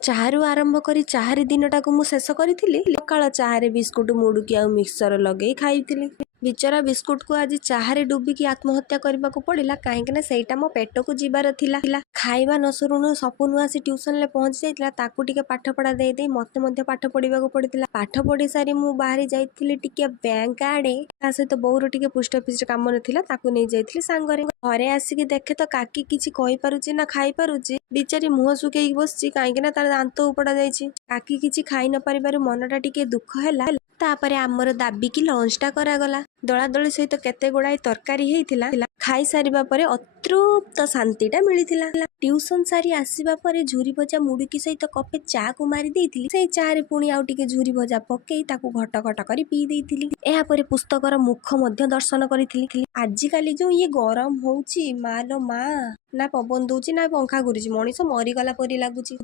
ଚାହାରୁ ଆରମ୍ଭ କରି ଚାହାରେ ଦିନଟାକୁ ମୁଁ ଶେଷ କରିଥିଲି। ସକାଳ ଚାହାରେ ବିସ୍କୁଟ ମୁଡୁକି ଆଉ ମିକ୍ସର ଲଗେଇ ଖାଇଥିଲି। ବିଚରା ବିସ୍କୁଟକୁ ଆଜି ଚାହାରେ ଡୁବିକି ଆତ୍ମହତ୍ୟା କରିବାକୁ ପଡ଼ିଲା, କାହିଁକି ନା ସେଇଟା ମୋ ପେଟକୁ ଯିବାର ଥିଲା। ଖାଇବା ନ ସରୁଣୁ ସପୁନୁ ଆସି ଟ୍ୟୁସନରେ ପହଞ୍ଚି ଯାଇଥିଲା। ତାକୁ ଟିକେ ପାଠପଢ଼ା ଦେଇ ମୋତେ ମଧ୍ୟ ପାଠ ପଢ଼ିବାକୁ ପଡ଼ିଥିଲା। ପାଠ ପଢ଼ି ସାରି ମୁଁ ବାହାରି ଯାଇଥିଲି ଟିକେ ବ୍ୟାଙ୍କ ଆଡ଼େ। ତା ସହିତ ବୋଉର ଟିକେ ପୋଷ୍ଟ ଅଫିସରେ କାମ ନଥିଲା, ତାକୁ ନେଇ ଯାଇଥିଲି ସାଙ୍ଗରେ। ଘରେ ଆସିକି ଦେଖେ ତ କାକି କିଛି କହିପାରୁଛି ନା ଖାଇପାରୁଛି। ବିଚାରି ମୁହଁ ଶୁଖେଇକି ବସିଛି, କାହିଁକି ନା ତାର ଦାନ୍ତ ଉପଡ଼ା ଯାଇଛି। କାକି କିଛି ଖାଇ ନ ପାରିବାରୁ ମନଟା ଟିକେ ଦୁଃଖ ହେଲା। ତାପରେ ଆମର ଦାବିକି ଲଞ୍ଚଟା କରାଗଲା। ଦଳାଦଳି ସହିତ କେତେ ଗୁଡ଼ାଏ ତରକାରୀ ହେଇଥିଲା। ଖାଇସାରିବା ପରେ ଅତୃପ୍ତ ଶାନ୍ତିଟା ମିଳିଥିଲା। ଟ୍ୟୁସନ ସାରି ଆସିବା ପରେ ଝୁରି ଭଜା ମୁଡୁକି ସହିତ କପେ ଚାକୁ ମାରି ଦେଇଥିଲି। ସେଇ ଚାରେ ପୁଣି ଆଉ ଟିକେ ଝୁରି ଭଜା ପକେଇ ତାକୁ ଘଟ ଘଟ କରି ପିଇ ଦେଇଥିଲି। ଏହାପରେ ପୁସ୍ତକର ମୁଖ ମଧ୍ୟ ଦର୍ଶନ କରିଥିଲି। ଆଜିକାଲି ଯୋଉ ଇଏ ଗରମ ହଉଛି ମାଲୋ ମା, ନା ପବନ ଦଉଛି ନା ପଙ୍ଖା ଘୁରୁଛି, ମଣିଷ ମରିଗଲା ପରି ଲାଗୁଛି।